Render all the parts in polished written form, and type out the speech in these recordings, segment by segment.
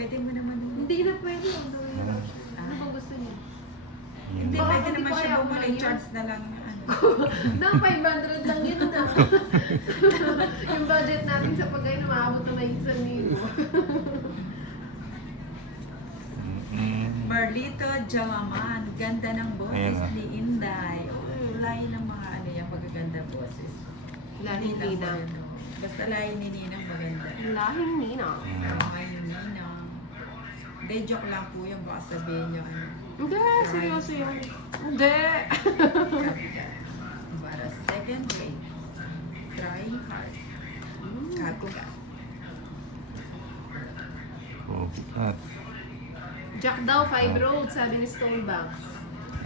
Pwede mo naman. Hindi na pwede. Ano bang gusto niya? Hindi, Baka pwede hindi naman ko siya kaya bumalik. yun. Charge na lang. Ano. Nang 500 lang yun na. Yung budget natin sa pagkain, maabot na may 1,000. Marlito Jalaman. Ganda ng boses Ayan, ni Inday. Lahi ng mga ano yan, pagkaganda boses. Lahing Hindi lang ninang. ano. Basta lahi ni Ninang maganda. Lahing ninang. Lahi ni Ninang. Hindi, joke lang po yung baka sabihin nyo. Ano. Hindi, seryoso yun. Hindi. Para second grade. Trying hard. Kaguga. Copycat. Jack daw, 5 roads, sabi ni Stonebanks.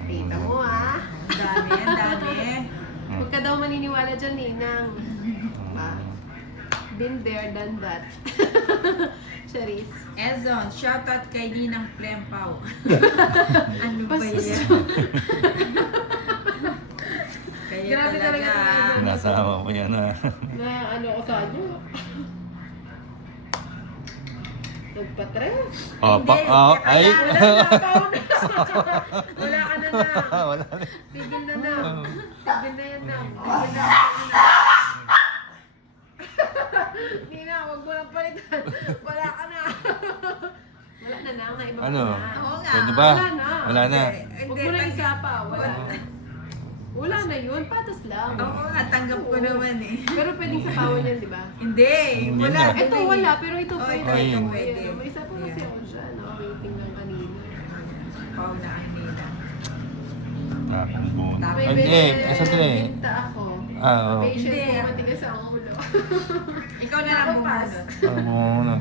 Kita mo ah. Ang dami, ang dami. Huwag ka daw maniniwala dyan, ninang. Ah, been there, done that. Charis. Ezon, shoutout kay Ninang Plempaw. Ano ba Bastos yan? Kaya Grabe talaga. talaga. Sinasama ko yan ah. Na ano ko sa inyo. Nagpa-tres. Oh, Hindi, ay! Wala na, Paul. Wala ka na na. Wala na. Tigil na na. Tigil na yan na. Tigil na. Hindi na, huwag mo lang palitan. Wala ka na. Wala na na, nga iba Ano? pa na. Oo nga. Pwede ba? Wala na. Wala na. Huwag mo na isapa. Wala. Wala na yun, patas lang. Oo nga, tanggap ko naman eh. Pero pwedeng sapawan yan, di ba? Hindi, Hindi wala. na. Ito wala, pero ito Oh, pwede. ito, ito pwede. Ayan, may isa pa kasi Yeah. ako dyan. Waiting lang kanina. Pau na ang nila. Akong buo. May Ay, asa sila eh. binta ako. Ah, oo. Patient Hindi. ko, matigas ang ulo. Ikaw na lang Ako, pass. bumunod. Ako muna.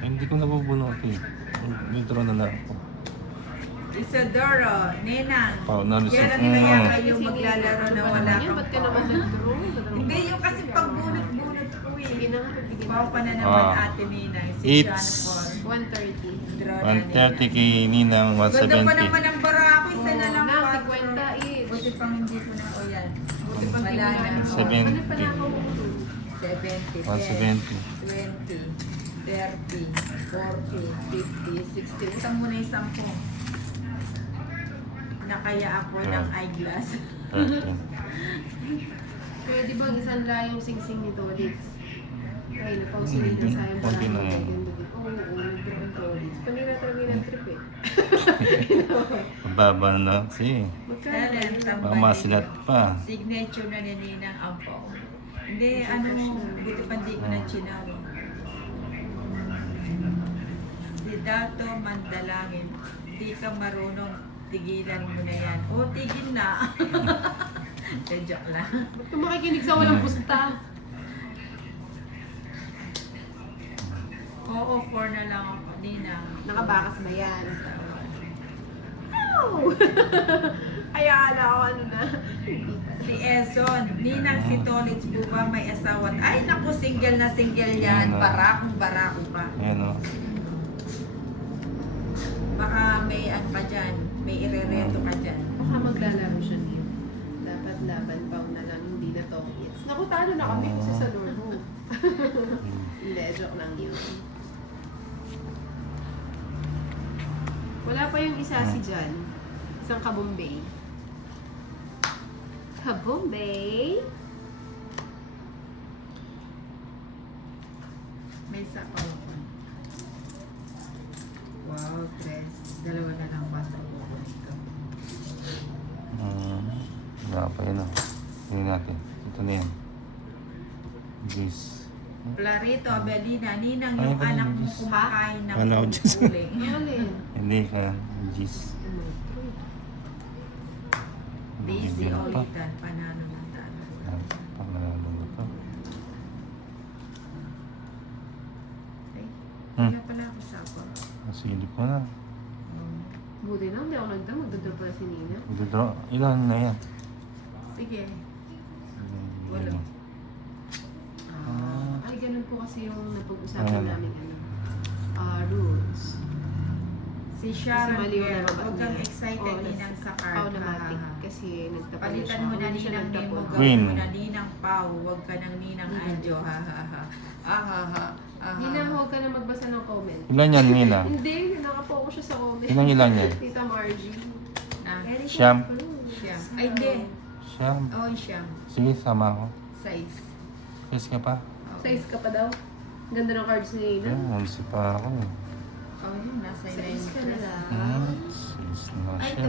Hindi ko nabubunot eh. Intro na lang ako. Isadoro, Nenang. Pao na rin Kailan sa- kaya Mm. kayo maglalaro na wala Yan, kang ba't ka pau? naman nag-draw? Hindi, yung kasi pagbunot-bunot ko Sige eh. na, bibigyan Pau pa na naman ate Ninang. Si It's John Paul. 130. Draw na 130 Ninang. kay Ninang, Ganda pa 170. naman ang barako. Isa na lang. Na, quattro. 50 each. Buti pang hindi ko na. O yan. Buti pang Wala na. pinili mo. 70. Ano pa na ako? 70, 170. 20, 30, 40, 50, 60. Utang mo na yung 10. Nakaya ako ng eyeglass. 13. Pero di ba isang layong sing-sing nito, Lids? Ay, napausin nila sa akin. Konti na yan. Oo, nag-draw ang Lids. Panira talaga ng trip eh. Mababa na kasi. Magkano ba yun? Mamasilat pa. Signature na ni Ninang Ampaw. Hindi, ano, buti pa hindi ko na chinaw. Si Dato Mandalangin, di ka marunong, tigilan mo na yan. O, tigil na. Joke lang. Ba't ka makikinig sa walang pusta? Oo, 4 na lang ako, Ninang. Nakabakas ba yan? No! Ay, akala ko ano na. Si Ezon, Ninang si Tolitz po ba may asawa? Ay, naku, single na single yan. Ano? Barako pa. Ayan o. Baka may ano ka dyan, may irereto ka dyan. Baka maglalaro siya niyo. Dapat laban pa na lang, hindi na to hits. Naku, talo na kami kasi sa Lord. Hindi, joke lang yun. Wala pa yung isa si Jan. Isang kabombay. Kabombay? May isa pa ako. Wow, tres. Dalawa na lang ba sa buko nito? Wala pa yun o. Tingnan natin. Ito na yan. Juice. Clarito, Abelina, Ninang, Ay, yung ba anak yung mo juice? kumakain ng Ano, juice? uling. Alin? Hindi ka. Juice. Busy Ano pa? ulitan, panalo ng talo. Pangalalo na to. Ay, Hmm. wala pala ako sa ako. Nasilip ko na. Buti na, hindi ako nagdam. Magdodrop pa si Nina. Magdodraw. Ilan na yan? Sige. Wala. Walo. Ay, ganun po kasi yung napag-usapan Ano? namin rules. Si Sharon Kasi mali yung Guerrero, nababa huwag kang niya. excited Oo, Ninang sa card. Automatic. Ha, ha, ha. Kasi nagtapon Palitan siya. mo na Hindi siya Ninang Nemo, nagtapon. gawin Queen. mo na Ninang Pau, huwag ka ng Ninang Anjo, ha ha ha. Ah ha ha. Hindi na, huwag ka na magbasa ng comment. Ilan yan, Nina? Hindi, nakapokus siya sa comment. Ilan yan? Tita Margie. Ah, Very Siyam. simple. siyam. Ay, hindi. Siyam. Oo, siyam. Sige, sama ako. Size. Yes ka pa? Size ka pa daw. Ganda ng cards ni Nina. Yeah, onsi pa ako eh. Oh, yun. Nasa Size ka na 11. lang. Sis na Ay, siya.